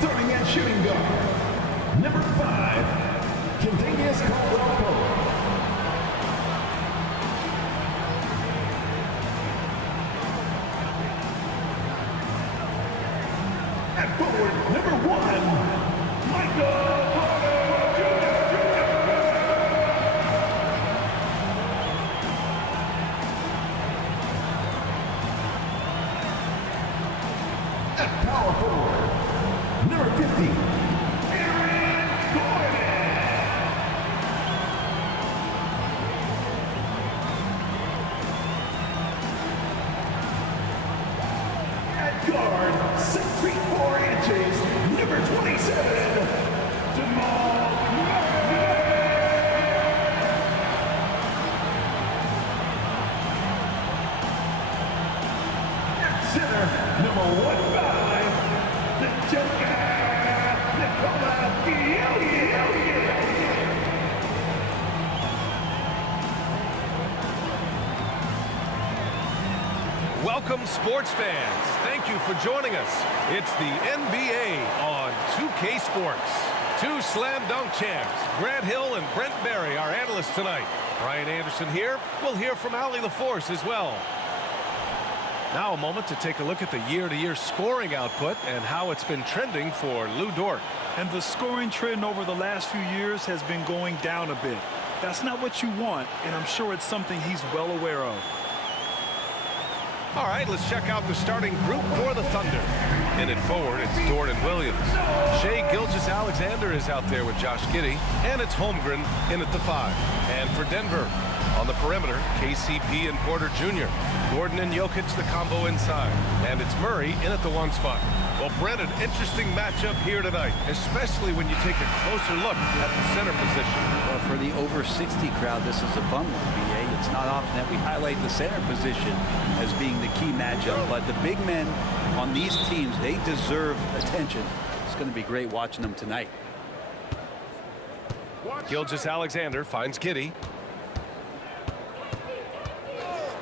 Starting at shooting guard, number 5, Contagious Caldwell-Pope. At forward, number 1, Michael Porter Jr. At power forward, number 50, Aaron Gordon. At guard, 6 feet 4 inches, number 27, Jamal Murray. At center, number 15, the Joker, Nikola Jokic. Welcome, sports fans. Thank you for joining us. It's the NBA on 2K Sports. Two slam dunk champs, Grant Hill and Brent Barry, our analysts tonight. Brian Anderson here. We'll hear from Allie LaForce as well. Now a moment to take a look at the year-to-year scoring output and how it's been trending for Lou Dort. And the scoring trend over the last few years has been going down a bit. That's not what you want, and I'm sure it's something he's well aware of. All right, let's check out the starting group for the Thunder. In it forward, it's Dort and Williams. Shai Gilgeous-Alexander is out there with Josh Giddey, and it's Holmgren in at the 5. And for Denver, on the perimeter, KCP and Porter Jr. Gordon and Jokic, the combo inside. And it's Murray in at the 1 spot. Well, Brent, an interesting matchup here tonight, especially when you take a closer look at the center position. Well, for the over 60 crowd, this is a fun one, BA. It's not often that we highlight the center position as being the key matchup, but the big men on these teams, they deserve attention. It's going to be great watching them tonight. Gilgeous-Alexander finds Giddey.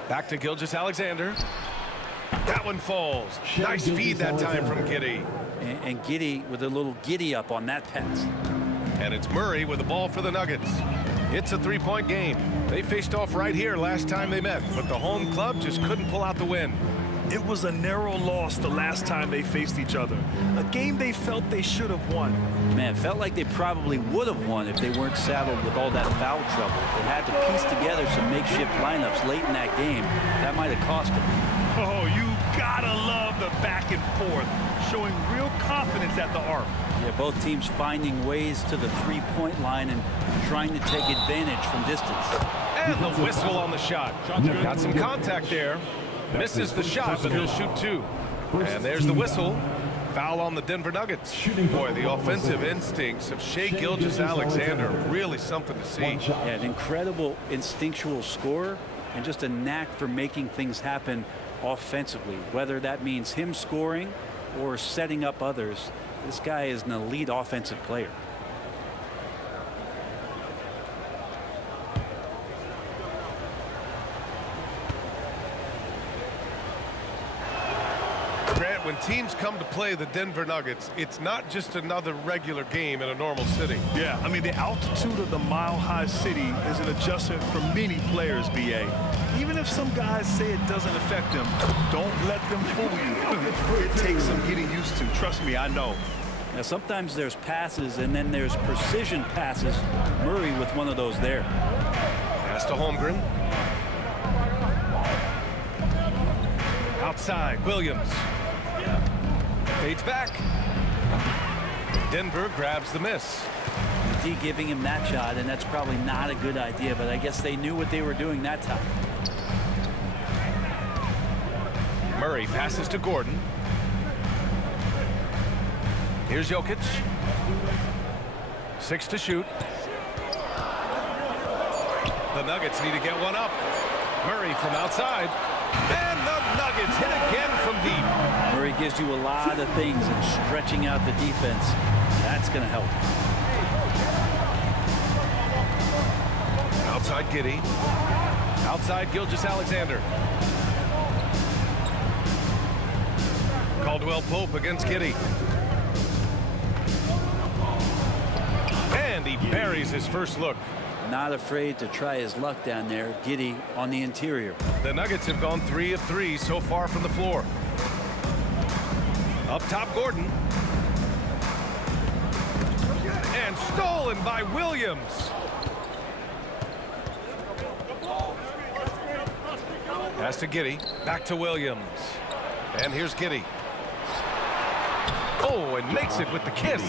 Back to Gilgeous-Alexander. That one falls. Nice feed that time from Giddey. And Giddey with a little giddy up on that pass. And it's Murray with the ball for the Nuggets. It's a 3-point game. They faced off right here last time they met, but the home club just couldn't pull out the win. It was a narrow loss the last time they faced each other. A game they felt they should have won. Man, it felt like they probably would have won if they weren't saddled with all that foul trouble. They had to piece together some makeshift lineups late in that game. That might have cost them. Oh, you gotta love the back and forth, showing real confidence at the arc. Yeah, both teams finding ways to the three-point line and trying to take advantage from distance. And the whistle on the shot. Got some contact there. Misses the shot, but he'll shoot 2. And there's the whistle. Foul on the Denver Nuggets. Boy, the offensive instincts of Shai Gilgeous-Alexander, really something to see. Yeah, an incredible instinctual scorer and just a knack for making things happen offensively, whether that means him scoring or setting up others. This guy is an elite offensive player. Grant, when teams come to play the Denver Nuggets, it's not just another regular game in a normal city. Yeah, I mean, the altitude of the mile-high city is an adjustment for many players, BA. Even if some guys say it doesn't affect them, don't let them fool you. It takes some getting used to. Trust me, I know. Now, sometimes there's passes and then there's precision passes. Murray with one of those there. Pass to Holmgren. Outside, Williams. Fades back. Denver grabs the miss. D giving him that shot, and that's probably not a good idea, but I guess they knew what they were doing that time. Murray passes to Gordon. Here's Jokic. 6 to shoot. The Nuggets need to get one up. Murray from outside. And the Nuggets hit again from deep. Murray gives you a lot of things, and stretching out the defense, that's going to help. Outside Giddey. Outside Gilgeous-Alexander. Caldwell-Pope against Giddey. he buries his first look. Not afraid to try his luck down there. Giddey on the interior. The Nuggets have gone 3 of 3 so far from the floor. Up top, Gordon. And stolen by Williams. Pass to Giddey. Back to Williams. And here's Giddey. Oh, and makes it with the kiss.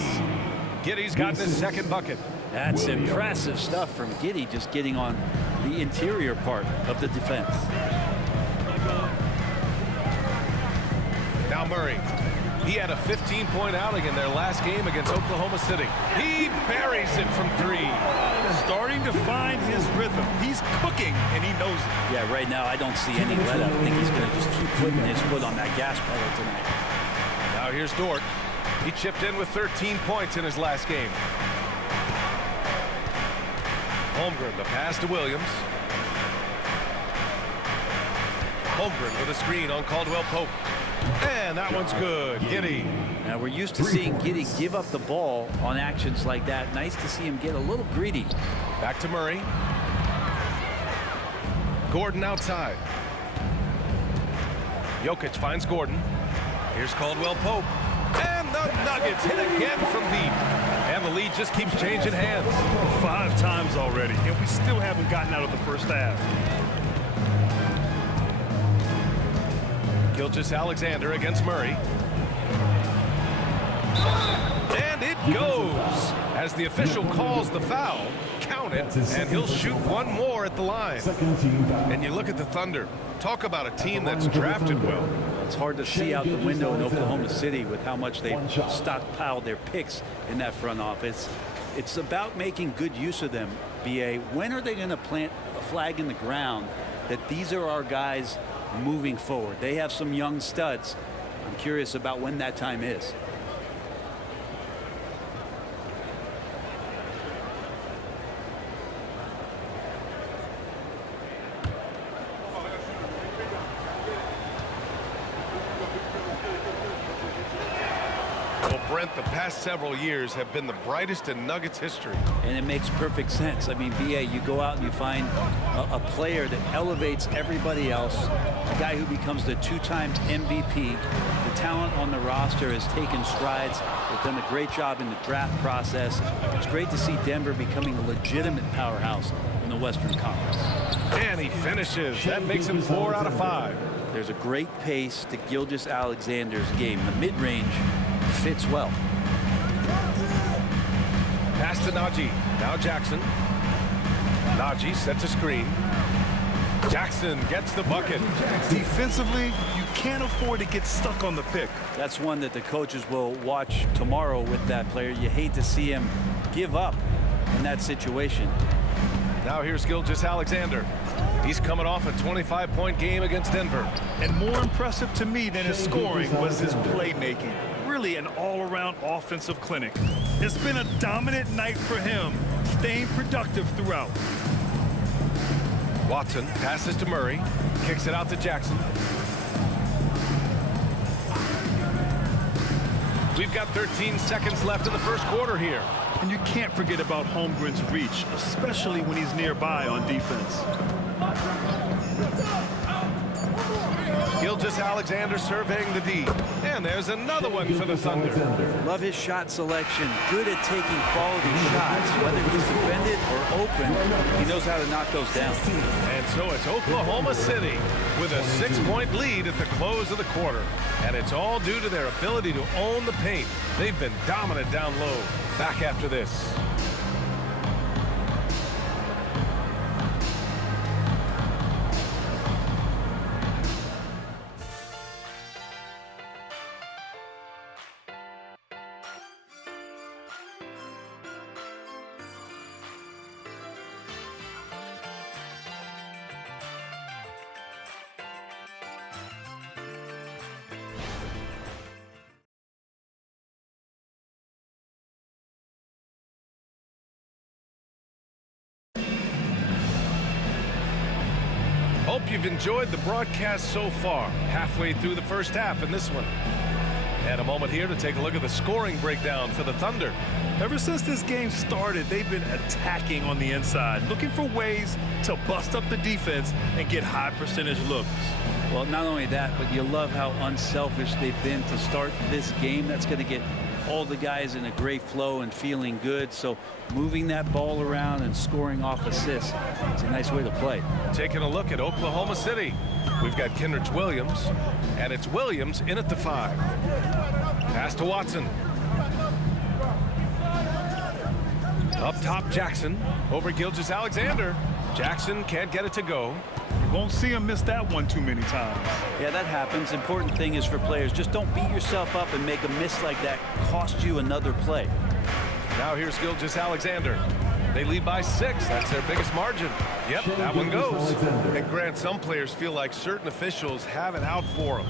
Giddey's gotten his second bucket. That's impressive stuff from Giddey, just getting on the interior part of the defense. Now Murray. He had a 15-point outing in their last game against Oklahoma City. He buries it from 3. Starting to find his rhythm. He's cooking, and he knows it. Yeah, right now I don't see any let up. I think he's going to just keep putting his foot on that gas pedal tonight. Now here's Dort. He chipped in with 13 points in his last game. Holmgren, the pass to Williams. Holmgren with a screen on Caldwell Pope. And that one's good. Giddey. Now we're used to seeing Giddey give up the ball on actions like that. Nice to see him get a little greedy. Back to Murray. Gordon outside. Jokic finds Gordon. Here's Caldwell Pope. And the Nuggets hit again from deep. And the lead just keeps changing hands. 5 times already, and we still haven't gotten out of the first half. Gilgeous-Alexander against Murray. And it goes. As the official calls the foul, count it, and he'll shoot one more at the line. And you look at the Thunder. Talk about a team that's drafted well. It's hard to see out the window in Oklahoma City with how much they've stockpiled their picks in that front office. It's about making good use of them, B.A. When are they going to plant a flag in the ground that these are our guys moving forward? They have some young studs. I'm curious about when that time is. Brent, the past several years have been the brightest in Nuggets history. And it makes perfect sense. I mean, B.A., you go out and you find a player that elevates everybody else, a guy who becomes the 2-time MVP. The talent on the roster has taken strides. They've done a great job in the draft process. It's great to see Denver becoming a legitimate powerhouse in the Western Conference. And he finishes. That makes him 4 out of 5. There's a great pace to Gilgeous-Alexander's game. The mid-range fits well. Pass to Najee. Now Jackson. Najee sets a screen. Jackson gets the bucket. Defensively, you can't afford to get stuck on the pick. That's one that the coaches will watch tomorrow with that player. You hate to see him give up in that situation. Now here's Gilgeous-Alexander. He's coming off a 25-point game against Denver. And more impressive to me than his scoring was his playmaking. Really an all-around offensive clinic. It's been a dominant night for him, staying productive throughout. Watson passes to Murray, kicks it out to Jackson. We've got 13 seconds left in the first quarter here. And you can't forget about Holmgren's reach, especially when he's nearby on defense. Gilgeous-Alexander surveying the D. And there's another one for the Thunder. Love his shot selection. Good at taking quality shots. Whether he's defended or open, he knows how to knock those down. And so it's Oklahoma City with a 6-point lead at the close of the quarter. And it's all due to their ability to own the paint. They've been dominant down low. Back after this. Hope you've enjoyed the broadcast so far. Halfway through the first half in this one. And a moment here to take a look at the scoring breakdown for the Thunder. Ever since this game started, they've been attacking on the inside, looking for ways to bust up the defense and get high percentage looks. Well, not only that, but you love how unselfish they've been to start this game. That's going to get all the guys in a great flow and feeling good. So moving that ball around and scoring off assists, it's a nice way to play. Taking a look at Oklahoma City. We've got Kenrich Williams, and it's Williams in at the 5. Pass to Watson. Up top, Jackson over Gilgeous-Alexander. Jackson can't get it to go. Won't see him miss that one too many times. Yeah, that happens. Important thing is for players, just don't beat yourself up and make a miss like that cost you another play. Now here's Gilgeous-Alexander. They lead by 6. That's their biggest margin. Yep, that one goes. And Grant, some players feel like certain officials have it out for them.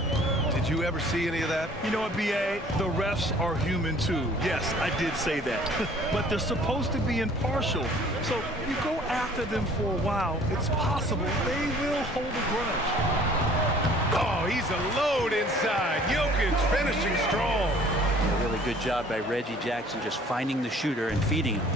Did you ever see any of that? You know what, B.A.? The refs are human too. Yes, I did say that. But they're supposed to be impartial. So you go after them for a while, it's possible they will hold a grudge. Oh, he's a load inside. Jokic finishing strong. A really good job by Reggie Jackson just finding the shooter and feeding him.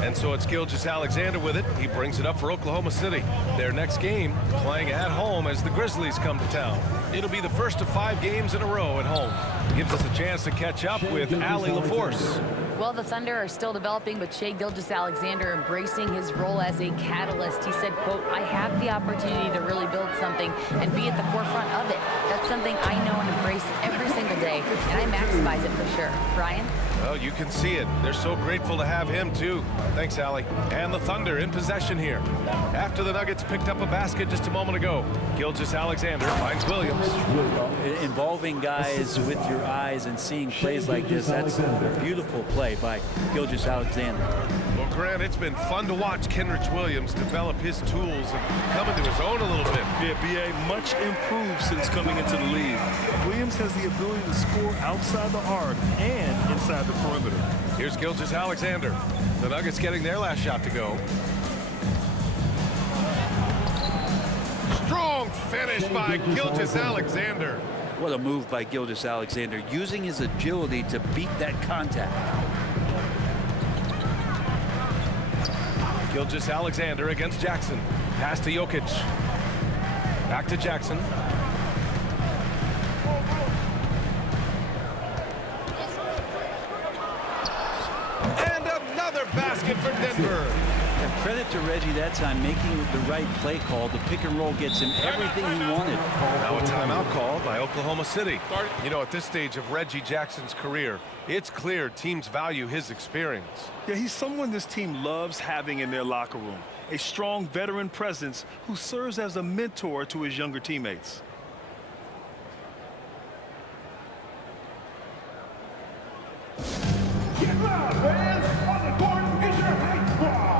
And so it's Gilgeous-Alexander with it. He brings it up for Oklahoma City. Their next game playing at home as the Grizzlies come to town. It'll be the first of 5 games in a row at home. Gives us a chance to catch up with Allie LaForce. Well, the Thunder are still developing, but Shai Gilgeous-Alexander embracing his role as a catalyst. He said, quote, "I have the opportunity to really build something and be at the forefront of it. That's something I know and embrace every single day, and I maximize it for sure." Brian? Well, you can see it. They're so grateful to have him, too. Thanks, Allie. And the Thunder in possession here. After the Nuggets picked up a basket just a moment ago, Gilgeous-Alexander finds Williams. Involving guys with your eyes and seeing plays like this, that's a beautiful play by Gilgeous-Alexander. Well, Grant, it's been fun to watch Kenrich Williams develop his tools and come into his own a little bit. Yeah, B.A. much improved since coming into the league. Williams has the ability to score outside the arc and inside the perimeter. Here's Gilgeous-Alexander. The Nuggets getting their last shot to go. Strong finish by Gilgeous-Alexander. What a move by Gilgeous-Alexander, using his agility to beat that contact. Gilgeous-Alexander against Jackson. Pass to Jokic. Back to Jackson. And another basket for Denver. Yeah, credit to Reggie that time, making the right play call. The pick and roll gets him everything he wanted. Now a timeout called by Oklahoma City. You know, at this stage of Reggie Jackson's career, it's clear teams value his experience. Yeah, he's someone this team loves having in their locker room. A strong veteran presence who serves as a mentor to his younger teammates. Get loud, fans! On the court is your hate squad!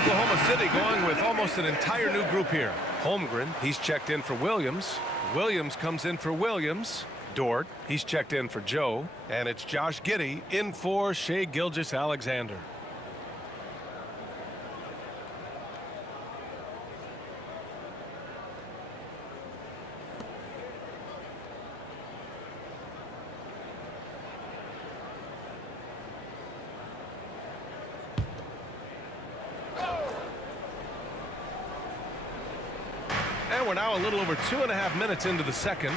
Oklahoma City going with almost an entire new group here. Holmgren, he's checked in for Williams. Williams comes in for Williams. Dort, he's checked in for Joe. And it's Josh Giddey in for Shai Gilgeous-Alexander. And we're now a little over 2.5 minutes into the second.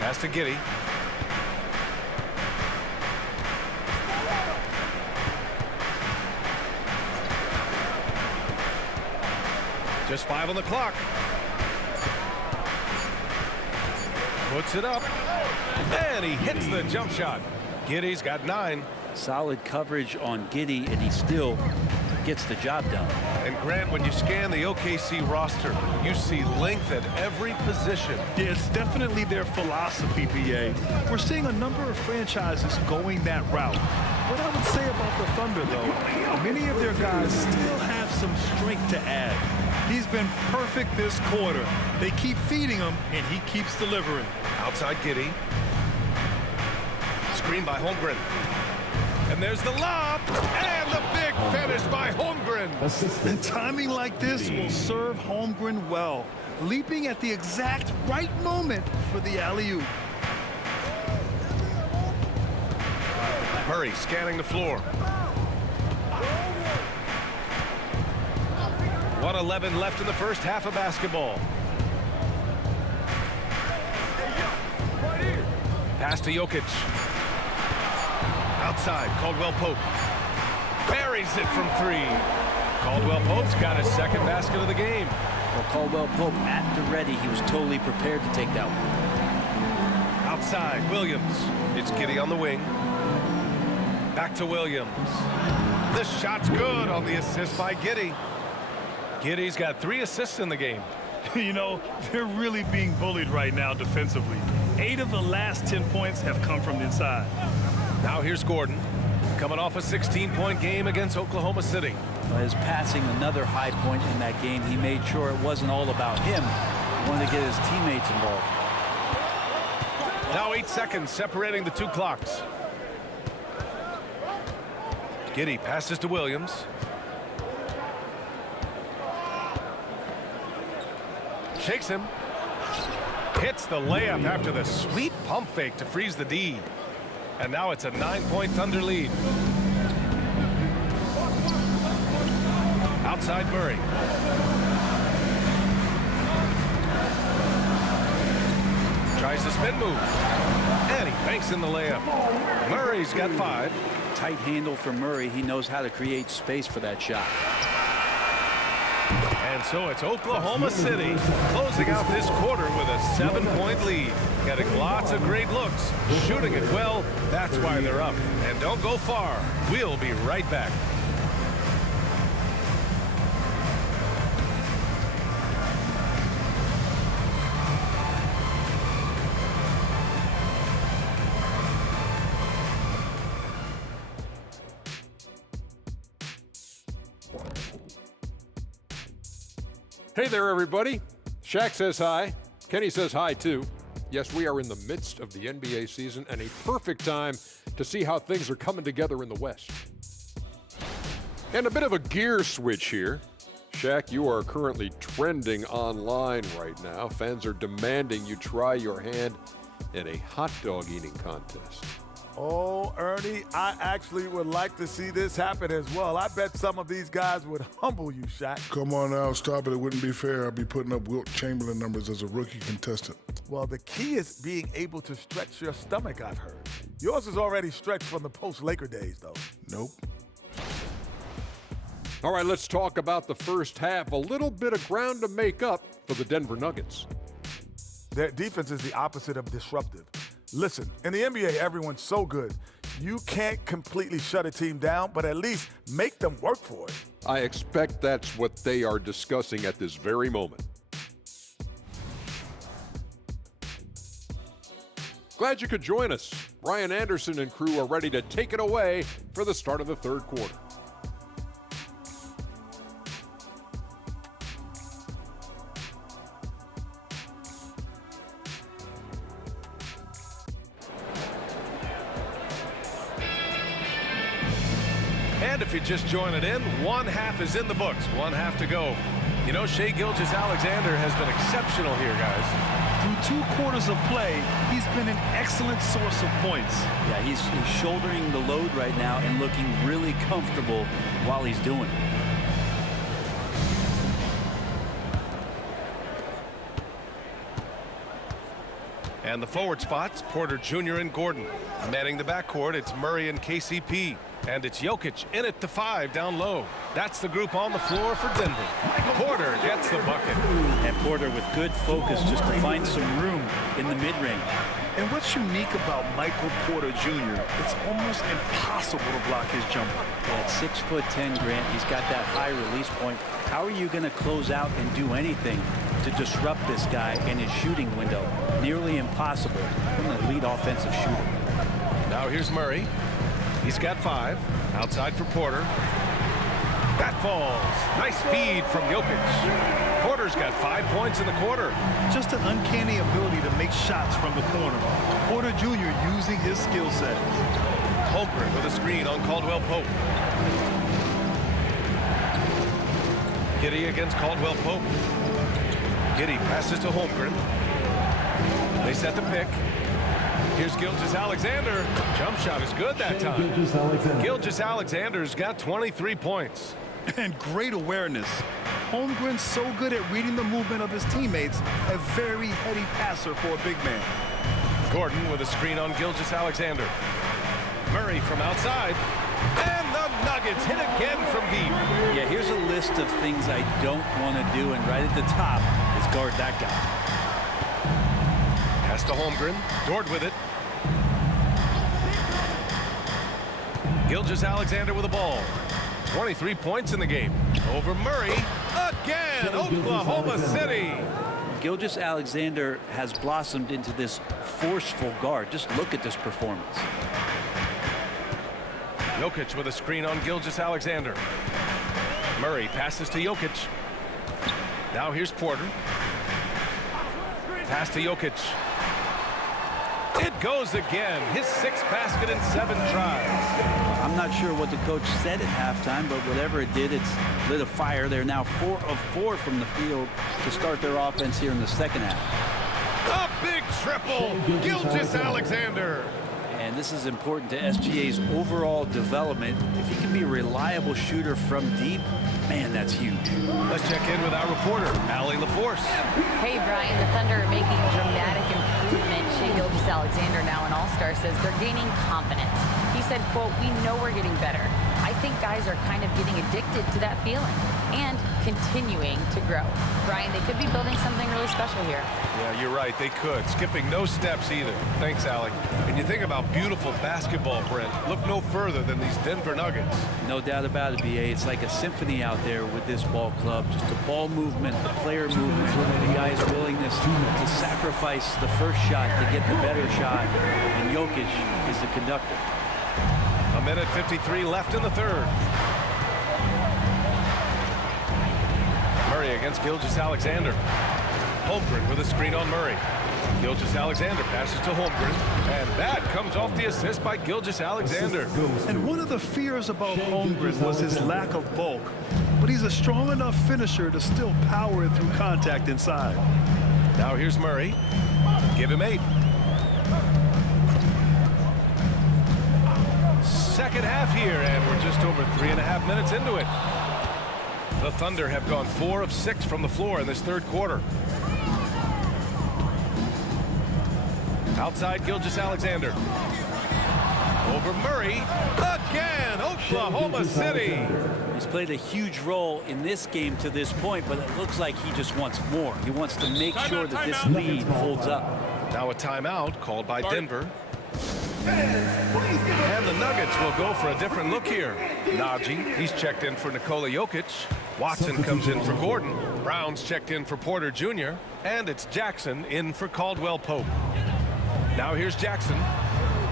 Pass to Giddey. Just 5 on the clock. Puts it up. And he hits the jump shot. Giddey's got 9. Solid coverage on Giddey, and he still gets the job done. And Grant, when you scan the OKC roster, you see length at every position. Yeah, it's definitely their philosophy, BA. We're seeing a number of franchises going that route. What I would say about the Thunder, though, many of their guys still have some strength to add. He's been perfect this quarter. They keep feeding him, and he keeps delivering. Outside Giddey. Screen by Holmgren. And there's the lob. And the big finish by Holmgren. And timing like this will serve Holmgren well, leaping at the exact right moment for the alley-oop. Murray scanning the floor. 1:11 left in the first half of basketball. Pass to Jokic. Outside, Caldwell Pope. Buries it from 3. Caldwell Pope's got his second basket of the game. Well, Caldwell Pope at the ready. He was totally prepared to take that one. Outside, Williams. It's Giddey on the wing. Back to Williams. This shot's good on the assist by Giddey. Giddey's got 3 assists in the game. You know, they're really being bullied right now defensively. 8 of the last 10 points have come from the inside. Now here's Gordon, coming off a 16-point game against Oklahoma City. Well, his passing, another high point in that game. He made sure it wasn't all about him. He wanted to get his teammates involved. Now 8 seconds separating the 2 clocks. Giddey passes to Williams. Shakes him. Hits the layup after the sweet pump fake to freeze the D. And now it's a 9-point Thunder lead. Outside Murray. Tries the spin move. And he banks in the layup. Murray's got 5. Tight handle for Murray. He knows how to create space for that shot. And so it's Oklahoma City closing out this quarter with a 7-point lead. Getting lots of great looks, shooting it well. That's why they're up. And don't go far. We'll be right back. Hey there, everybody. Shaq says hi. Kenny says hi, too. Yes, we are in the midst of the NBA season and a perfect time to see how things are coming together in the West. And a bit of a gear switch here. Shaq, you are currently trending online right now. Fans are demanding you try your hand in a hot dog eating contest. Oh, Ernie, I actually would like to see this happen as well. I bet some of these guys would humble you, Shaq. Come on now, stop it. It wouldn't be fair. I'd be putting up Wilt Chamberlain numbers as a rookie contestant. Well, the key is being able to stretch your stomach, I've heard. Yours is already stretched from the post-Laker days, though. Nope. All right, let's talk about the first half. A little bit of ground to make up for the Denver Nuggets. Their defense is the opposite of disruptive. Listen, in the NBA, everyone's so good. You can't completely shut a team down, but at least make them work for it. I expect that's what they are discussing at this very moment. Glad you could join us. Ryan Anderson and crew are ready to take it away for the start of the third quarter. And if you just join it in, one half is in the books, one half to go. You know, Shai Gilgeous-Alexander has been exceptional here, guys. Through 2 quarters of play, he's been an excellent source of points. Yeah, he's shouldering the load right now and looking really comfortable while he's doing it. And the forward spots, Porter Jr. and Gordon. Manning the backcourt, it's Murray and KCP. And it's Jokic in at the 5 down low. That's the group on the floor for Denver. Porter gets the bucket. And Porter with good focus just to find some room in the mid-range. And what's unique about Michael Porter Jr., it's almost impossible to block his jumper. At 6'10", Grant, he's got that high release point. How are you going to close out and do anything to disrupt this guy in his shooting window? Nearly impossible from the lead offensive shooter. Now here's Murray. He's got 5. Outside for Porter. That falls. Nice feed from Jokic. Porter's got 5 points in the quarter. Just an uncanny ability to make shots from the corner. Porter Jr. using his skill set. Holmgren with a screen on Caldwell Pope. Giddey against Caldwell Pope. Giddey passes to Holmgren. They set the pick. Here's Gilgeous-Alexander. Jump shot is good that time. Gilgeous-Alexander's got 23 points. And great awareness. Holmgren's so good at reading the movement of his teammates. A very heady passer for a big man. Gordon with a screen on Gilgeous-Alexander. Murray from outside. And the Nuggets hit again from deep. Yeah, here's a list of things I don't want to do, and right at the top is guard that guy. Pass to Holmgren. Dort with it. Gilgeous-Alexander with the ball. 23 points in the game. Over Murray. Again, Oklahoma City. Gilgeous-Alexander has blossomed into this forceful guard. Just look at this performance. Jokic with a screen on Gilgeous-Alexander. Murray passes to Jokic. Now here's Porter. Pass to Jokic. It goes again. His 6th basket in 7 tries. I'm not sure what the coach said at halftime, but whatever it did, it's lit a fire. They're now 4 of 4 from the field to start their offense here in the second half. A big triple. Gilgeous-Alexander. And this is important to SGA's overall development. If he can be a reliable shooter from deep, man, that's huge. Let's check in with our reporter, Allie LaForce. Hey, Brian, the Thunder are making dramatic improvement. Shai Gilgeous-Alexander, now an all-star, says they're gaining confidence. He said, quote, "We know we're getting better. I think guys are kind of getting addicted to that feeling and continuing to grow." Brian, they could be building something really special here. Yeah, you're right. They could. Skipping no steps either. Thanks, Allie. And you think about beautiful basketball, Brent. Look no further than these Denver Nuggets. No doubt about it, BA. It's like a symphony out there with this ball club. Just the ball movement, the player movement, the guy's willingness to sacrifice the first shot to get the better shot. And Jokic is the conductor. A minute 53 left in the third. Murray against Gilgeous-Alexander. Holmgren with a screen on Murray. Gilgeous-Alexander passes to Holmgren. And that comes off the assist by Gilgeous-Alexander. And one of the fears about Holmgren was his lack of bulk. But he's a strong enough finisher to still power it through contact inside. Now here's Murray. Give him 8. Second half here, and we're just over 3.5 minutes into it. The Thunder have gone 4 of 6 from the floor in this third quarter. Outside Gilgeous-Alexander. Over Murray. Again, Oklahoma City. He's played a huge role in this game to this point, but it looks like he just wants more. He wants to make sure that this lead holds up. Now a timeout called by Denver. And the Nuggets will go for a different look here. Najee, he's checked in for Nikola Jokic. Watson comes in for Gordon. Brown's checked in for Porter Jr. And it's Jackson in for Caldwell Pope. Now here's Jackson.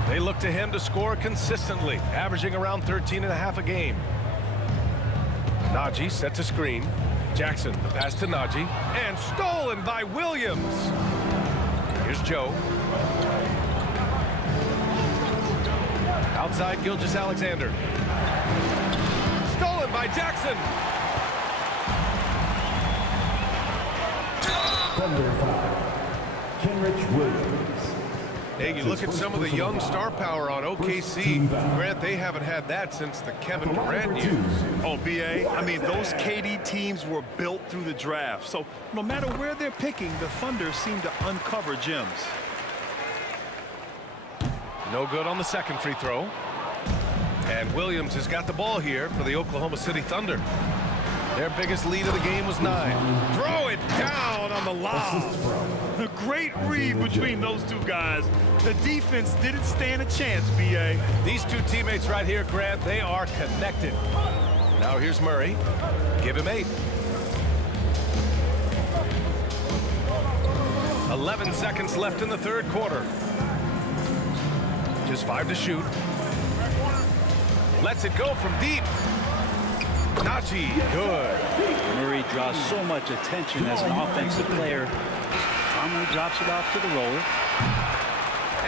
They look to him to score consistently, averaging around 13.5 a game. Najee sets a screen. Jackson, the pass to Najee. And stolen by Williams. Here's Joe. Outside Gilgeous-Alexander. Stolen by Jackson. Thunder 5. Kenrich Williams. Hey, you look at some of the young star power on OKC. Grant, they haven't had that since the Kevin Durant years. Oh, BA, I mean, those KD teams were built through the draft. So no matter where they're picking, the Thunder seem to uncover gems. No good on the second free throw. And Williams has got the ball here for the Oklahoma City Thunder. Their biggest lead of the game was 9. Throw it down on the lob. A great read between those two guys. The defense didn't stand a chance, B.A. These two teammates right here, Grant, they are connected. Now here's Murray. Give him 8. 11 seconds left in the third quarter. Just 5 to shoot. Lets it go from deep. Najee, good. Murray draws so much attention as an offensive player. Calmly drops it off to the roller.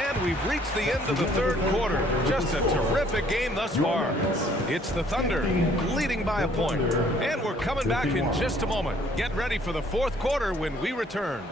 And we've reached the end of the third quarter. Just a terrific game thus far. It's the Thunder leading by a point. And we're coming back in just a moment. Get ready for the fourth quarter when we return.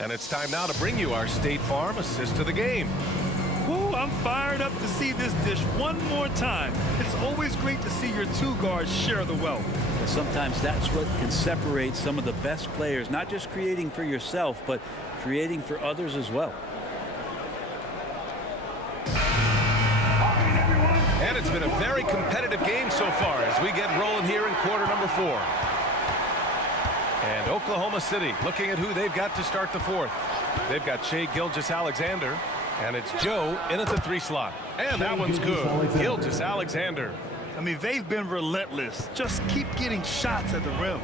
And it's time now to bring you our State Farm assist of the game. Ooh, I'm fired up to see this dish one more time. It's always great to see your two guards share the wealth. Sometimes that's what can separate some of the best players, not just creating for yourself, but creating for others as well. And it's been a very competitive game so far as we get rolling here in quarter number 4. And Oklahoma City looking at who they've got to start the fourth. They've got Shai Gilgeous-Alexander, and it's Joe in at the 3 slot. And that one's good. Gilgeous-Alexander. I mean, they've been relentless. Just keep getting shots at the rim.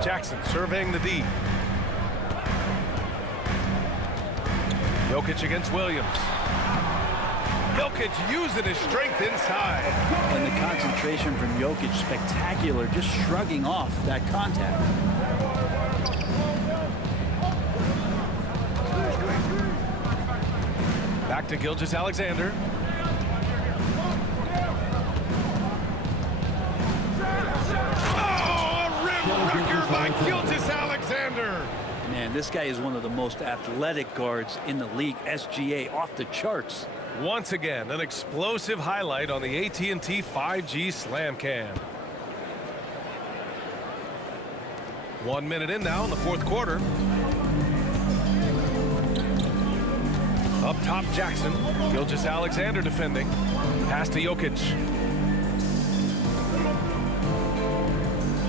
Jackson surveying the D. Jokic against Williams. Jokic using his strength inside. And the concentration from Jokic, spectacular, just shrugging off that contact. Back to Gilgeous-Alexander. Oh, a rim wrecker by Gilgeous-Alexander. Man, this guy is one of the most athletic guards in the league. SGA off the charts. Once again, an explosive highlight on the AT&T 5G Slam Cam. 1 minute in now in the fourth quarter. Up top, Jackson. Gilgeous-Alexander defending. Pass to Jokic.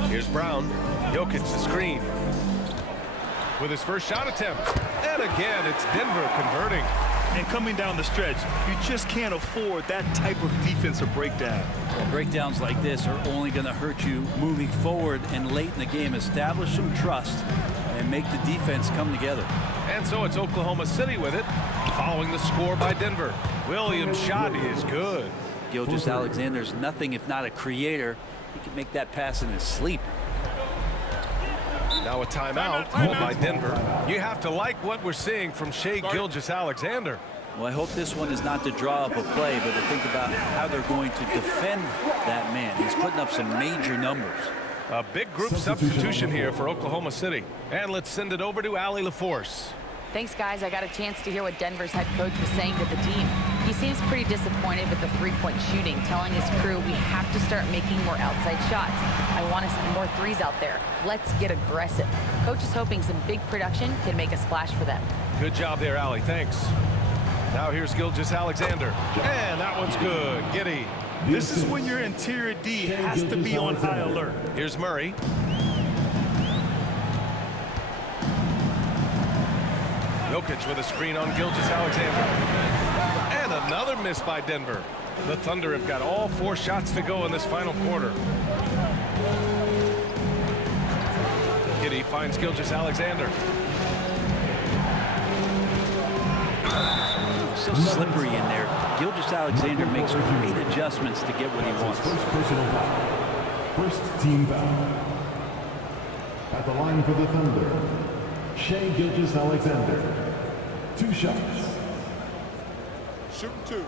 Here's Brown. Jokic the screen. With his first shot attempt. And again, it's Denver converting. And coming down the stretch, you just can't afford that type of defensive breakdown. Well, breakdowns like this are only going to hurt you moving forward and late in the game. Establish some trust and make the defense come together. And so it's Oklahoma City with it, following the score by Denver. Williams' shot is good. Gilgeous-Alexander's nothing if not a creator. He can make that pass in his sleep. Now a timeout called by Denver. You have to like what we're seeing from Shai Gilgeous-Alexander. Well, I hope this one is not to draw up a play, but to think about how they're going to defend that man. He's putting up some major numbers. A big group substitution here for Oklahoma City. And let's send it over to Allie LaForce. Thanks, guys. I got a chance to hear what Denver's head coach was saying to the team. He seems pretty disappointed with the three-point shooting, telling his crew we have to start making more outside shots. I want to see more threes out there. Let's get aggressive. Coach is hoping some big production can make a splash for them. Good job there, Allie. Thanks. Now here's Gilgeous-Alexander. And that one's good. Giddy. This is when your interior D has to be on high alert. Here's Murray. Jokic with a screen on Gilgeous-Alexander. And another miss by Denver. The Thunder have got all 4 shots to go in this final quarter. Giddy finds Gilgeous-Alexander. So slippery in there. Gilgeous-Alexander makes great adjustments to get what he wants. First team foul. At the line for the Thunder, Shai Gilgeous-Alexander. 2 shots. Shooting 2.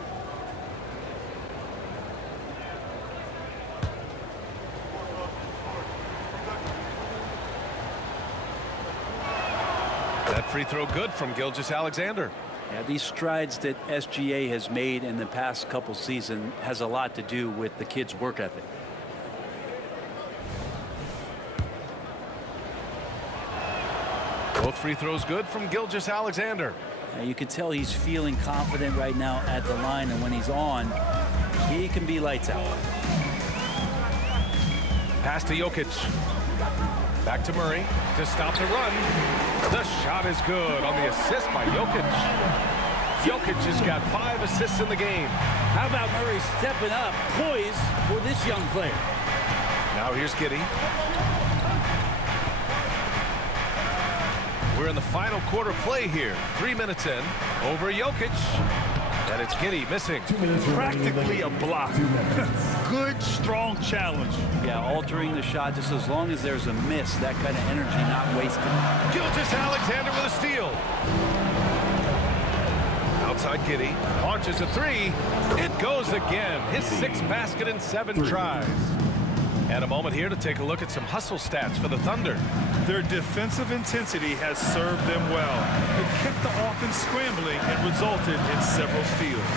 That free throw good from Gilgeous-Alexander. Yeah, these strides that SGA has made in the past couple seasons has a lot to do with the kid's work ethic. Both free throws good from Gilgeous-Alexander. Now you can tell he's feeling confident right now at the line, and when he's on, he can be lights out. Pass to Jokic. Back to Murray to stop the run. The shot is good on the assist by Jokic. Jokic has got 5 assists in the game. How about Murray stepping up, poised for this young player? Now here's Giddey. We're in the final quarter play here. 3 minutes in. Over Jokic. And it's Giddey missing. Practically a block. Good, strong challenge. Yeah, altering the shot just as long as there's a miss. That kind of energy not wasted. Gilgeous-Alexander with a steal. Outside Giddey. Launches a 3. It goes again. His 6th basket in 7 tries. And a moment here to take a look at some hustle stats for the Thunder. Their defensive intensity has served them well. It kept the offense scrambling and resulted in several steals.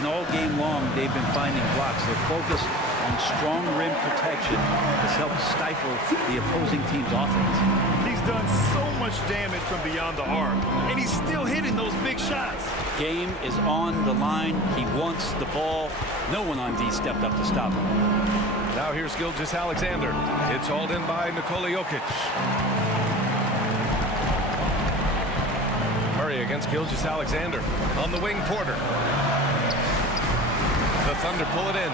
And all game long, they've been finding blocks. Their focus on strong rim protection has helped stifle the opposing team's offense. He's done so much damage from beyond the arc, and he's still hitting those big shots. Game is on the line. He wants the ball. No one on D stepped up to stop him. Now here's Gilgeous-Alexander. It's hauled in by Nikola Jokic. Murray against Gilgeous-Alexander. On the wing, Porter. The Thunder pull it in.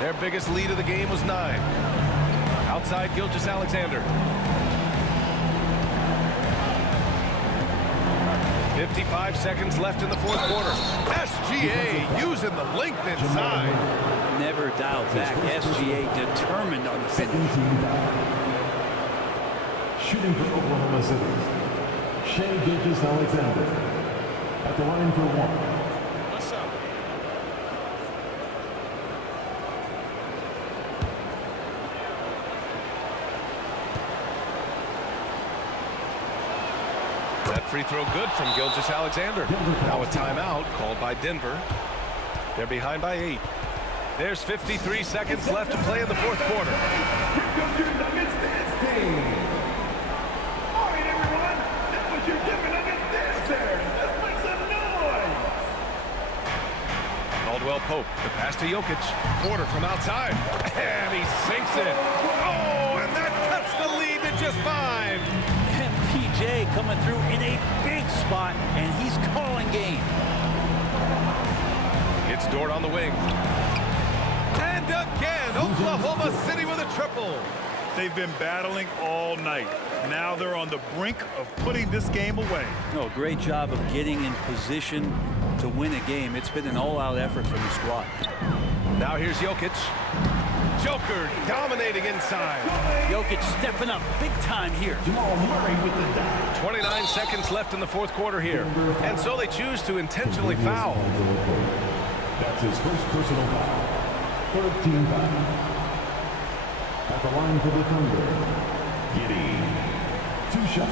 Their biggest lead of the game was 9. Outside Gilgeous-Alexander. 55 seconds left in the 4th quarter. SGA using the length inside. Never dialed back. SGA determined on the finish. Shooting for Oklahoma City, Shai Gilgeous-Alexander. At the line for 1. What's up? That free throw good from Gilgeous-Alexander. Now a timeout called by Denver. They're behind by 8. There's 53 seconds left to play in the 4th quarter. Here comes your Nuggets dance team. All right, everyone. That was your Denver Nuggets dance there. Let's make some noise. Caldwell Pope, the pass to Jokic. Porter from outside. And he sinks it. Oh, and that cuts the lead to just 5. And PJ coming through in a big spot, and he's calling game. It's Dort on the wing. And again, Oklahoma City with a triple. They've been battling all night. Now they're on the brink of putting this game away. No, great job of getting in position to win a game. It's been an all-out effort from the squad. Now here's Jokic. Joker dominating inside. Jokic stepping up big time here. Jamal Murray with the dot. 29 seconds left in the 4th quarter here. And so they choose to intentionally foul. That's his first personal foul. 3rd team foul. At the line for the Thunder, Giddey. 2 shots.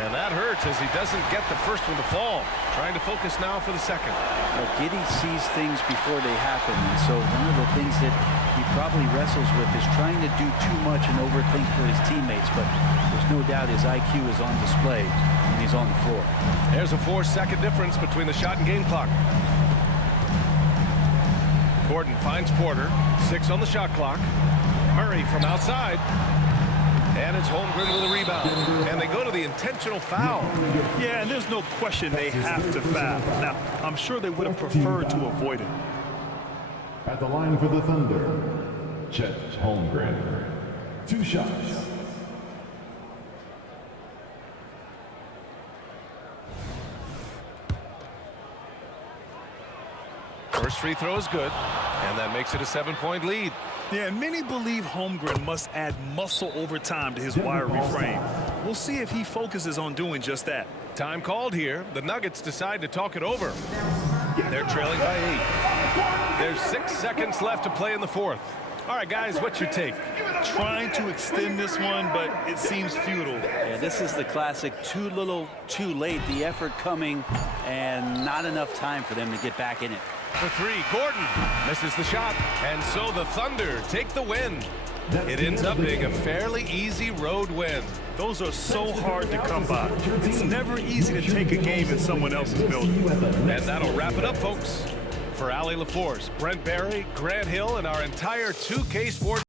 And that hurts as he doesn't get the first one to fall. Trying to focus now for the second. Well, Giddey sees things before they happen, and so one of the things that he probably wrestles with is trying to do too much and overthink for his teammates, but there's no doubt his IQ is on display when he's on the floor. There's a 4-second difference between the shot and game clock. Gordon finds Porter. 6 on the shot clock. Murray from outside. And it's Holmgren with a rebound. And they go to the intentional foul. Yeah, and there's no question they have to foul. Now, I'm sure they would have preferred to avoid it. At the line for the Thunder, Chet Holmgren. 2 shots. First free throw is good, and that makes it a 7-point lead. Yeah, and many believe Holmgren must add muscle over time to his wiry frame. We'll see if he focuses on doing just that. Time called here. The Nuggets decide to talk it over. They're trailing by 8. There's 6 seconds left to play in the fourth. All right, guys, what's your take? Trying to extend this one, but it seems futile. Yeah, this is the classic too little, too late. The effort coming and not enough time for them to get back in it. For 3, Gordon misses the shot, and so the Thunder take the win. It ends up being a fairly easy road win. Those are so hard to come by. It's never easy to take a game in someone else's building. And that'll wrap it up, folks. For Allie LaForce, Brent Barry, Grant Hill, and our entire 2K Sports